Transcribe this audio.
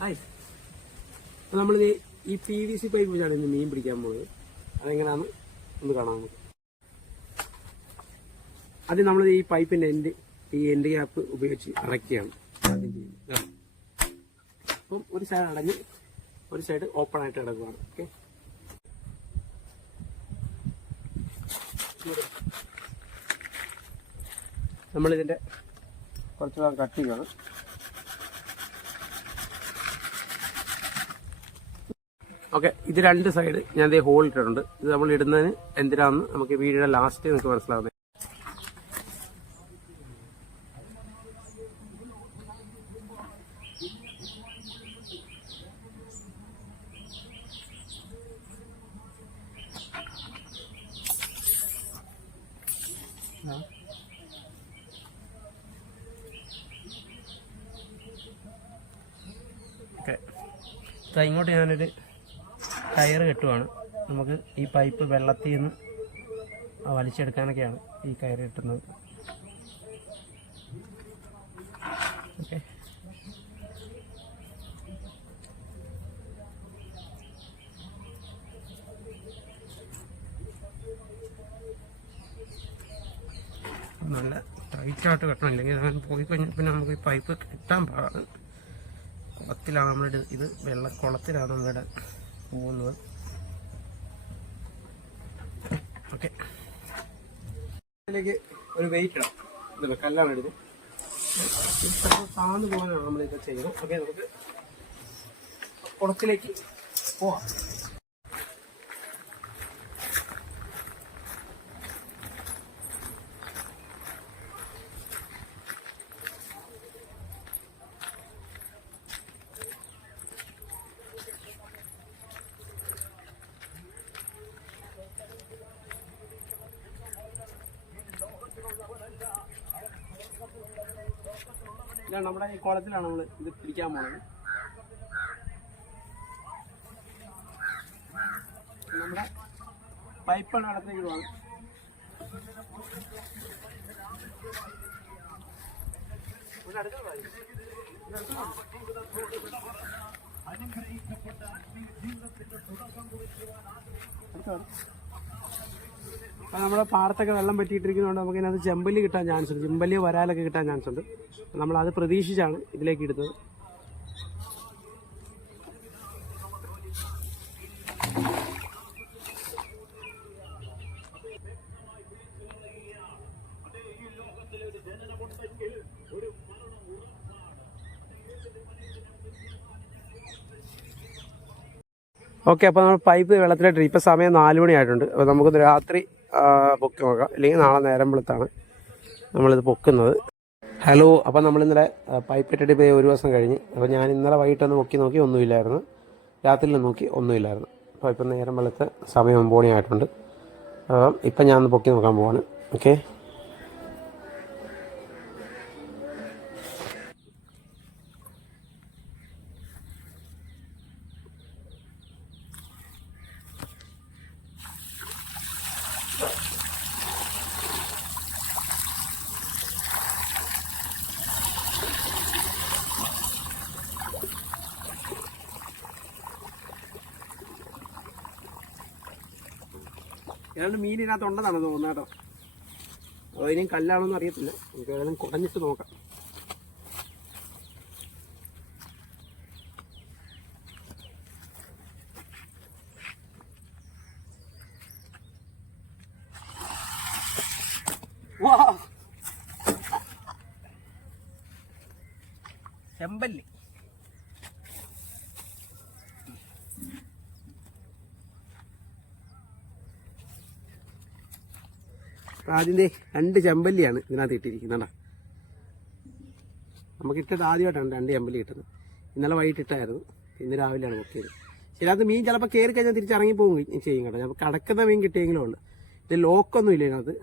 Hi, നമ്മളിത് ഈ PVC pipe വെച്ചാണ് ഇന്ന് മീൻ പിടിക്കാൻ പോകുന്നത്. അതെങ്ങനെയാണെന്ന് ഒന്ന് കാണാം നമുക്ക്. ആദ്യം നമ്മളിത് ഈ പൈപ്പിന്റെ എൻഡ് ക്യാപ്പ് ഉപയോഗിച്ച് അടയ്ക്കുകയാണ് ആദ്യം ചെയ്യുന്നത്. അപ്പം ഒരു സൈഡ് അടഞ്ഞ് ഒരു സൈഡ് ഓപ്പൺ ആയിട്ട് കിടക്കുകയാണ്. ഓക്കെ, നമ്മളിതിന്റെ കുറച്ച് ഭാഗം കട്ട് ചെയ്യുകയാണ്. ഓക്കെ, ഇത് രണ്ട് സൈഡ് ഞാൻ ഇതേ ഹോൾ ഇട്ടിട്ടുണ്ട്. ഇത് നമ്മൾ ഇടുന്നതിന് എന്തിനാണെന്ന് നമുക്ക് വീഡിയോയുടെ ലാസ്റ്റ് നിങ്ങൾക്ക് മനസ്സിലാവുന്നത്. ഓക്കെ, ഇങ്ങോട്ട് ഞാനൊരു കയറ് കെട്ടുവാണ്. നമുക്ക് ഈ പൈപ്പ് വെള്ളത്തിൽ നിന്ന് വലിച്ചെടുക്കാനൊക്കെയാണ് ഈ കയറ് കെട്ടുന്നത്. ഓക്കെ, നല്ല ടൈറ്റായിട്ട് കെട്ടണം, ഇല്ലെങ്കിൽ അങ്ങനെ പോയി കഴിഞ്ഞാൽ പിന്നെ നമുക്ക് ഈ പൈപ്പ് കെട്ടാൻ പാടാണ്. കുളത്തിലാണ് നമ്മളിത്, ഇത് കുളത്തിലാണ് നമ്മളിവിടെ പോകുന്നത്. ഓക്കെ, ഇതിലേക്ക് ഒരു വെയിറ്റ് ഇടാം. ഇതല്ല, കല്ലാണ് എടുത്ത് താഴ്ന്നു പോകാനാണ് നമ്മളിത് ചെയ്യുന്നത്. ഓക്കെ, നമുക്ക് കുളത്തിലേക്ക് പോവാം. നമ്മുടെ ഈ കുളത്തിലാണ് നമ്മൾ ഇത് പിടിക്കാൻ പോകുന്നത്. നമ്മുടെ പൈപ്പാണ് അടുത്തേക്ക് പോകുന്നത്. അപ്പം നമ്മുടെ പാടത്തൊക്കെ വെള്ളം പറ്റിയിട്ടിരിക്കുന്നതുകൊണ്ട് നമുക്ക് ഇതിനകത്ത് ചെമ്പല്ലി കിട്ടാൻ ചാൻസ് ഉണ്ട്. ചെമ്പല്ലി വരാലൊക്കെ കിട്ടാൻ ചാൻസ് ഉണ്ട്. നമ്മളത് പ്രതീക്ഷിച്ചാണ് ഇതിലേക്ക് ഇടുന്നത്. ഓക്കെ, അപ്പോൾ നമ്മൾ പൈപ്പ് വെള്ളത്തിലിട്ട് ഇപ്പോൾ സമയം 4 മണിയായിട്ടുണ്ട്. അപ്പോൾ നമുക്കൊന്ന് രാത്രി പൊക്കി നോക്കാം, അല്ലെങ്കിൽ നാളെ നേരം വെളുത്താണ് നമ്മളിത് പൊക്കുന്നത്. ഹലോ, അപ്പോൾ നമ്മളിന്നലെ പൈപ്പ് ഇട്ടിട്ട് ഇപ്പോൾ ഒരു ദിവസം കഴിഞ്ഞ്. അപ്പോൾ ഞാൻ ഇന്നലെ വൈകിട്ടൊന്ന് പൊക്കി നോക്കി, ഒന്നുമില്ലായിരുന്നു. രാത്രിയിൽ നോക്കി ഒന്നുമില്ലായിരുന്നു. അപ്പോൾ ഇപ്പം നേരം വെളുത്ത് സമയം 9 മണിയായിട്ടുണ്ട്. ഇപ്പം ഞാനൊന്ന് പൊക്കി നോക്കാൻ പോവാണ്. ഓക്കെ, ഏതാണ്ട് മീൻ ഇതിനകത്തുണ്ടെന്നാണ് തോന്നുന്നത് കേട്ടോ. അതിനും കല്ലാണോന്ന് അറിയത്തില്ല. നമുക്ക് ഏതായാലും കുടഞ്ഞിട്ട് നോക്കാം. ചെമ്പല്ലി. ആദ്യത്തെ 2 ചെമ്പല്ലിയാണ് ഇതിനകത്ത് ഇട്ടിരിക്കുന്നത്. നമുക്ക് ഇട്ടത് ആദ്യമായിട്ടാണ് 2 ചെമ്പല്ലി ഇട്ടത്. ഇന്നലെ വൈകിട്ട് ഇട്ടായിരുന്നു, ഇന്ന് രാവിലെയാണ് പൊക്കിയത്. ഇതിനകത്ത് മീൻ ചിലപ്പോൾ കയറി കഴിഞ്ഞാൽ തിരിച്ചിറങ്ങി പോകും ചെയ്യും കേട്ടോ. ചിലപ്പോൾ കടക്കുന്ന മീൻ കിട്ടിയെങ്കിലും ഉള്ളു. ഇത് ലോക്കൊന്നും ഇല്ല ഇതിനകത്ത്.